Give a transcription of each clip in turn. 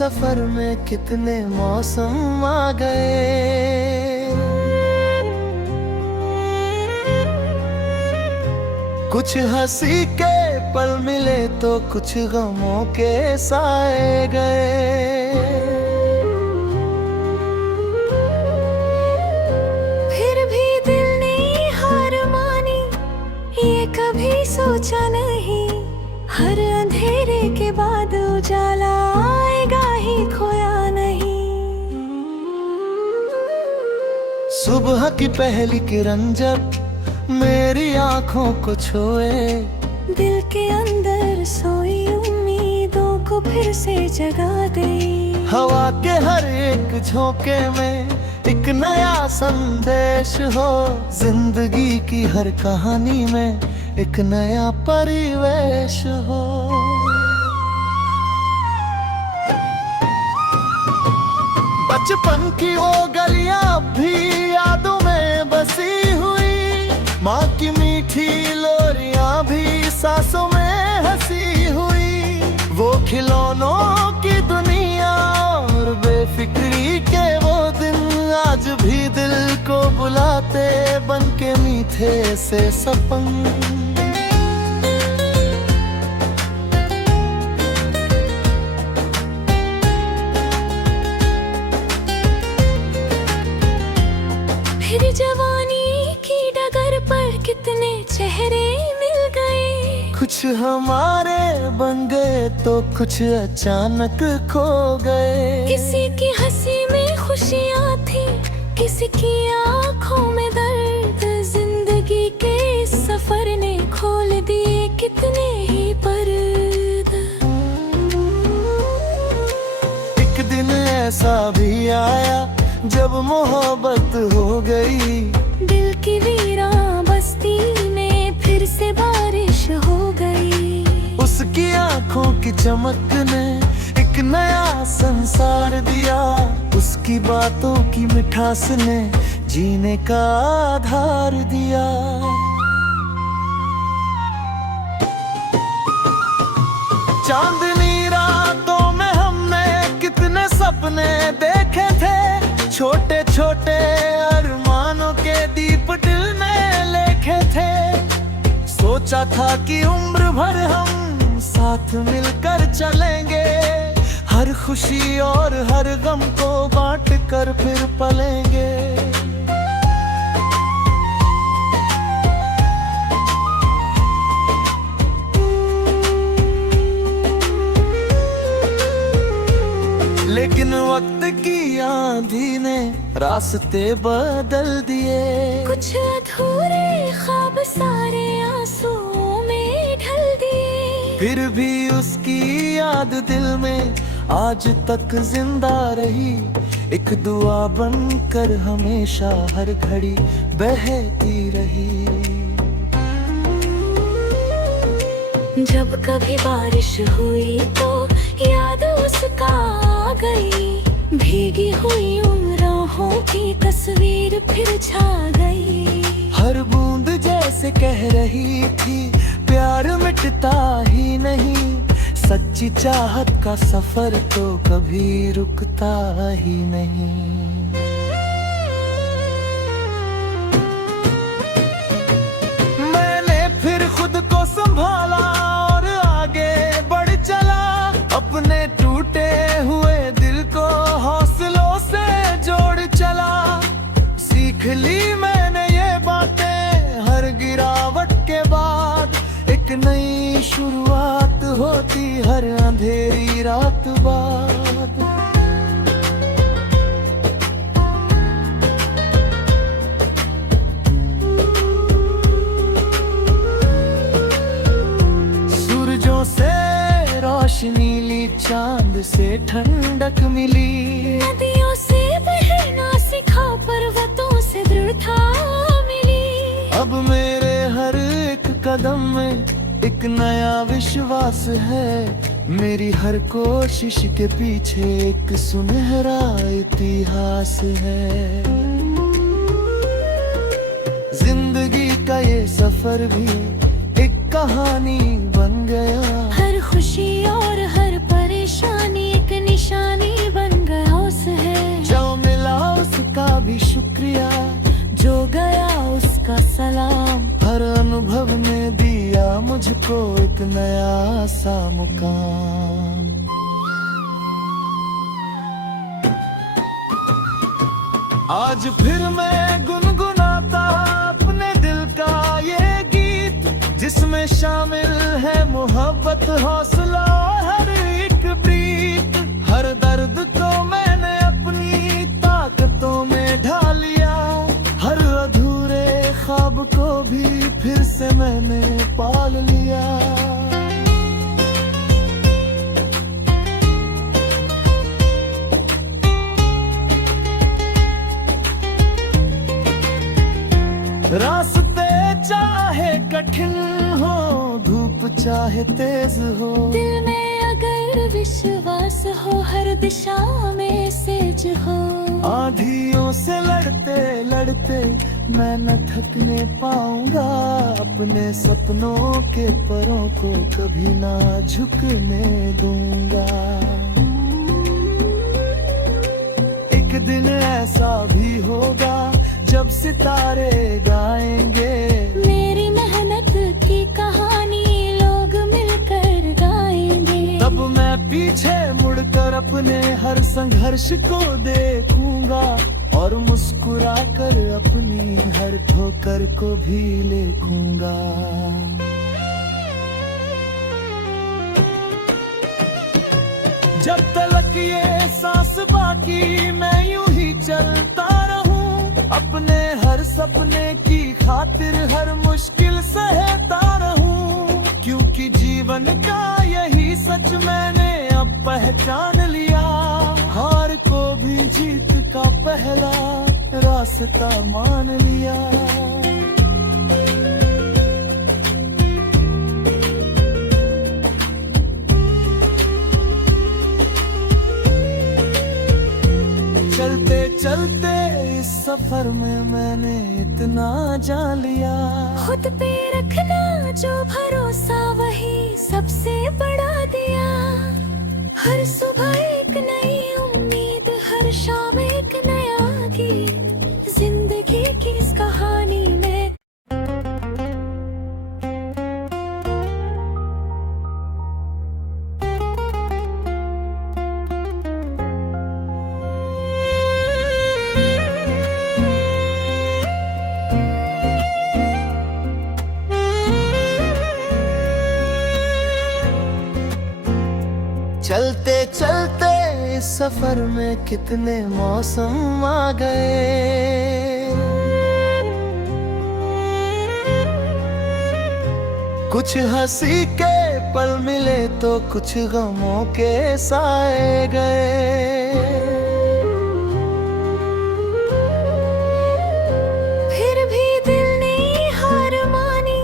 सफर में कितने मौसम आ गए। कुछ हंसी के पल मिले तो कुछ गमों के साए गए। फिर भी दिल ने हार मानी, ये कभी सोचा नहीं, हर अंधेरे के बाद उजाला आएगा ही, खोया नहीं। सुबह की पहली किरण जब मेरी आंखों को छुए, दिल के अंदर सोई उम्मीदों को फिर से जगा दे। हवा के हर एक झोंके में एक नया संदेश हो, जिंदगी की हर कहानी में एक नया परिवेश हो। बचपन की वो गलियां अब भी यादों में बसी हुई, माँ की मीठी लोरियां भी सांसों में हंसी हुई। वो खिलौनों की दुनिया और बेफिक्री के वो दिन आज भी दिल को बुलाते, बन के मीठे से सपन। फिर जवानी की डगर पर कितने चेहरे मिल गए। कुछ हमारे बन गए तो कुछ अचानक खो गए। किसी की हंसी में खुशियाँ थी, किसी की आँखों में दर्द। जिंदगी के इस सफर ने खोल दिए कितने ही पर्दे। एक दिन ऐसा भी आया जब मोहब्बत हो गई, दिल की वीरान बस्ती में फिर से बारिश हो गई। उसकी आंखों की चमक ने एक नया संसार दिया, उसकी बातों की मिठास ने जीने का आधार दिया। चांदनी रातों में हमने कितने सपने देखे थे, छोटे छोटे अरमानों के दीप दिल में लेके थे। सोचा था कि उम्र भर हम साथ मिलकर चलेंगे, हर खुशी और हर गम को बांट कर फिर पलेंगे। लेकिन वक्त की आंधी ने रास्ते बदल दिए। कुछ अधूरे ख्वाब सारे आंसुओं में ढल दिए। फिर भी उसकी याद दिल में आज तक जिंदा रही, एक दुआ बनकर हमेशा हर घड़ी बहती रही। जब कभी बारिश हुई तो याद उसका आ गई, भीगी हुई उम्रों की तस्वीर फिर छा गई। हर बूंद जैसे कह रही थी प्यार मिटता ही नहीं, सच्ची चाहत का सफर तो कभी रुकता ही नहीं। मैंने फिर खुद को संभाला और आगे बढ़ चला, अपने टूटे हुए दिल को हौसलों से जोड़ चला। सीख ली मैंने ये बातें हर गिरावट के बाद, एक नई शुरुआत होती हर अंधेरी रात बाद। सूरजों से रोशनी ली, चांद से ठंडक मिली, नदियों से बहना सिखा, पर्वतों से दृढ़ता मिली। अब मेरे हर एक कदम में एक नया विश्वास है, मेरी हर कोशिश के पीछे एक सुनहरा इतिहास है। जिंदगी का ये सफर भी एक कहानी बन गया, हर खुशी और हर परेशानी एक निशान जैसा मुकाम। आज फिर मैं गुनगुनाता अपने दिल का ये गीत, जिसमें शामिल है मोहब्बत, हौसला, हर एक प्रीत। हर दर्द को मैंने अपनी ताकतों में ढाल लिया, हर अधूरे ख्वाब को भी फिर से मैंने पाल लिया। रास्ते चाहे कठिन हो, धूप चाहे तेज हो, दिल में अगर विश्वास हो, हर दिशा में सेज हो। आंधियों से लड़ते लड़ते मैं न थकने पाऊंगा, अपने सपनों के परों को कभी ना झुकने दूंगा। एक दिन ऐसा भी होगा जब सितारे गाएंगे मेरी मेहनत की कहानी, लोग मिलकर गाएंगे। तब मैं पीछे मुड़कर अपने हर संघर्ष को देखूंगा, और मुस्कुरा कर अपनी हर ठोकर को भी लिखूंगा। जब तक ये सांस बाकी मैं यूं ही चलता रहूं, अपने हर सपने की खातिर हर मुश्किल सहता रहूं। क्योंकि जीवन का यही सच मैंने अब पहचान लिया, हार को भी जीत का पहला रास्ता मान लिया। चलते चलते इस सफर में मैंने इतना जान लिया, खुद पे रखना जो भरोसा वही सबसे बड़ा दिया। हर सुबह एक नई उम्मीद, हर शाम एक नया गीत, जिंदगी की इस कहानी में। चलते चलते इस सफर में कितने मौसम आ गए, कुछ हंसी के पल मिले तो कुछ गमों के साए गए। फिर भी दिल ने हार मानी,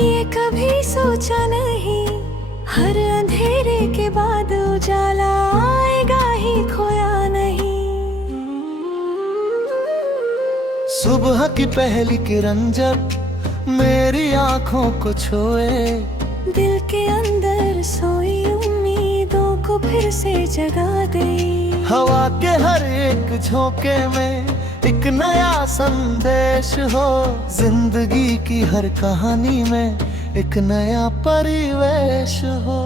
ये कभी सोचा नहीं, हर अंधेरे के बाद उजाला आएगा ही, खोया नहीं। सुबह की पहली किरण जब मेरी आंखों को छुए, दिल के अंदर सोई उम्मीदों को फिर से जगा दे। हवा के हर एक झोंके में एक नया संदेश हो, जिंदगी की हर कहानी में एक नया परिवेश हो।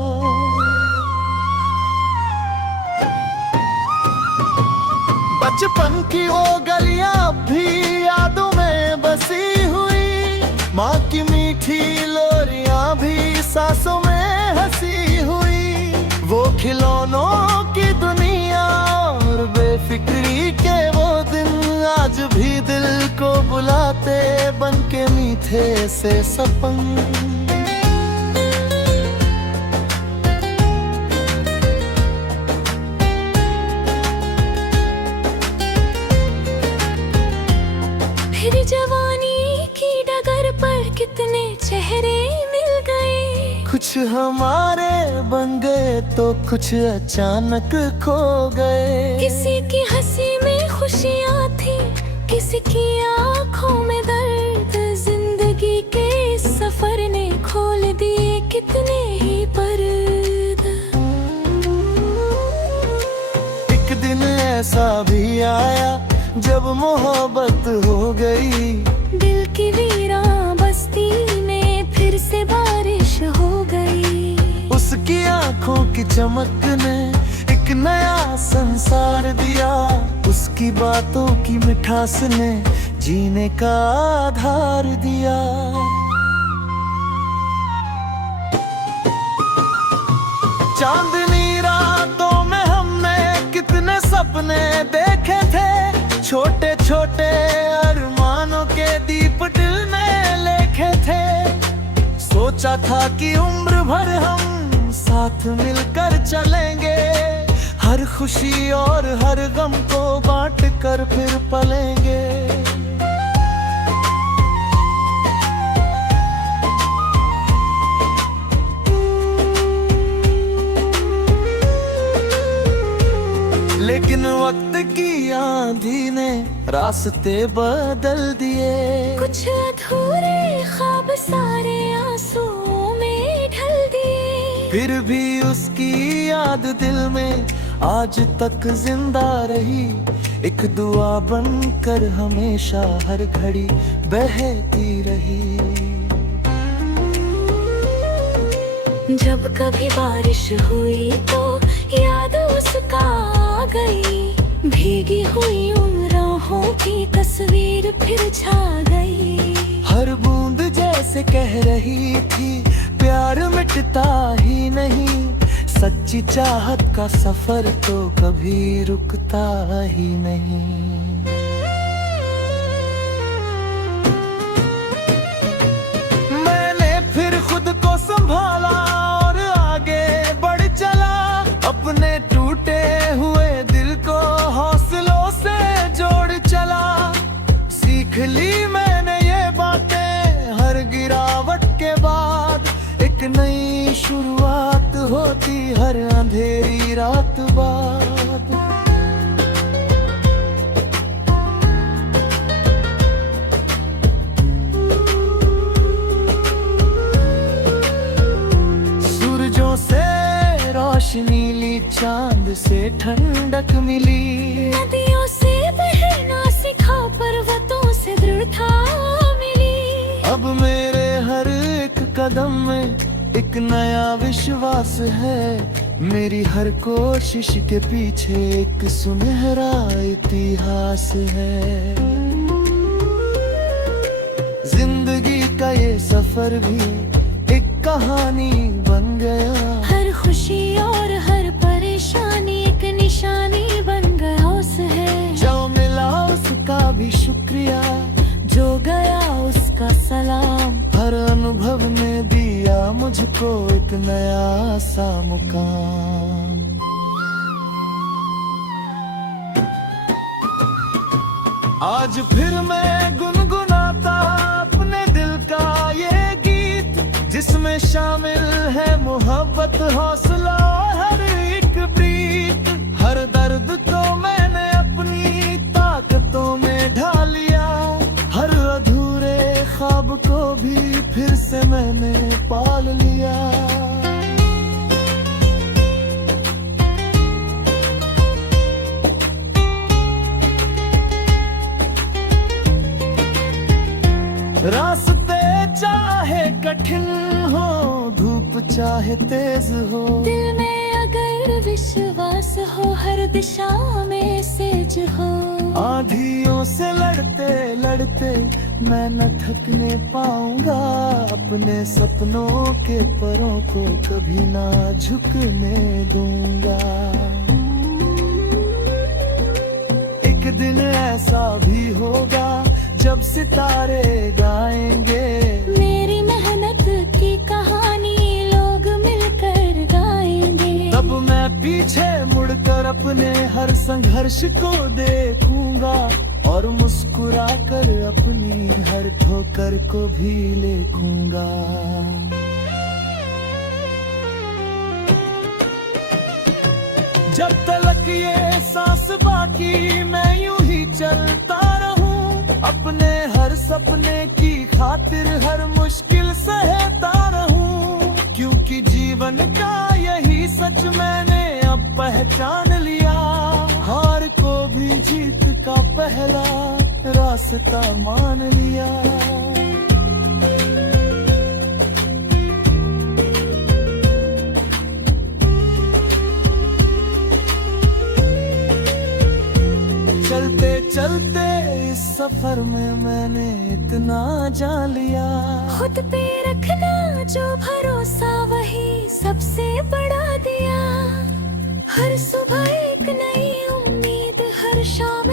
बचपन की वो गलियां भी यादों में बसी हुई, माँ की मीठी लोरियां भी सांसों में हंसी हुई। वो खिलौनों की दुनिया और बेफिक्री के वो दिन आज भी दिल को बुलाते, बन के मीठे से सपन। फिर जवानी की डगर पर कितने चेहरे मिल गए, कुछ हमारे बन गए तो कुछ अचानक खो गए। किसी की हंसी में खुशियाँ थी, किसी की आंखों में दर्द, जिंदगी के इस सफर ने खोल दिए कितने ही पर्दे। एक दिन ऐसा भी आया जब मोहब्बत हो गई, दिल की वीरान बस्ती में फिर से बारिश हो गई। उस उसकी आंखों की चमक ने एक नया संसार दिया, उसकी बातों की मिठास ने जीने का आधार दिया। चांदनी रातों में हमने कितने सपने देखे थे, छोटे छोटे अरमानों के दीप दिल में लेके थे। सोचा था कि उम्र भर हम साथ मिलकर चलेंगे, हर खुशी और हर गम को बांट कर फिर पलेंगे। लेकिन वक्त की आंधी ने रास्ते बदल दिए, कुछ अधूरे ख्वाब सारे आंसुओं में ढल दिए। फिर भी उसकी याद दिल में आज तक जिंदा रही, एक दुआ बनकर हमेशा हर घड़ी बहती रही। जब कभी बारिश हुई तो याद उसका आ गई, भीगी हुई उन राहों की तस्वीर फिर छा गई। हर बूंद जैसे कह रही थी प्यार मिटता ही नहीं, सच्ची चाहत का सफर तो कभी रुकता ही नहीं। मैंने फिर खुद को संभाला और आगे बढ़ चला, अपने टूटे हुए दिल को हौसलों से जोड़ चला। सीख ली मैंने ये बातें हर गिरावट के बाद, एक नई शुरुआत होती हर अंधेरी रात बाद। सूरजों से रोशनी ली, चांद से ठंडक मिली, नदियों से बहना सिखा, पर्वतों से दृढ़ता मिली। अब मेरे हर एक कदम में एक नया विश्वास है, मेरी हर कोशिश के पीछे एक सुनहरा इतिहास है। जिंदगी का ये सफर भी एक कहानी बन गया, हर खुशी और हर परेशानी एक निशानी बन गया उस है। जो मिला उसका भी शुक्रिया, जो गया उसका सलाम, हर अनुभव ने दिया मुझको एक नया सा मुकाम। आज फिर मैं गुनगुनाता अपने दिल का ये गीत, जिसमें शामिल है मोहब्बत, हौसला और हर एक प्रीत। हर दर्द को मैंने अपनी ताकतों में ढाल लिया, हर अधूरे ख्वाब को भी फिर से मैंने पाल लिया। रास्ते चाहे कठिन हो, धूप चाहे तेज हो, दिल में अगर विश्वास हो, हर दिशा में सेज हो। आंधियों से लड़ते लड़ते मैं न थकने पाऊंगा, अपने सपनों के परों को कभी ना झुकने दूंगा। एक दिन ऐसा भी होगा जब सितारे गाएंगे, मेरी मेहनत की कहानी लोग मिलकर गाएंगे। तब मैं पीछे मुड़कर अपने हर संघर्ष को देखूंगा, और मुस्कुरा कर अपनी हर ठोकर को भी लेखूंगा। जब तक ये सांस बाकी मैं यूं ही चलता रहूं, अपने हर सपने की खातिर हर मुश्किल सहता रहूं। क्योंकि जीवन का यही सच मैंने अब पहचान लिया, हार को भी जीत का पहला रास्ता मान लिया। चलते चलते इस सफर में मैंने इतना जान लिया, खुद पे रखना जो भरोसा वही सबसे बड़ा दिया। हर सुबह एक नई उम्मीद, हर शाम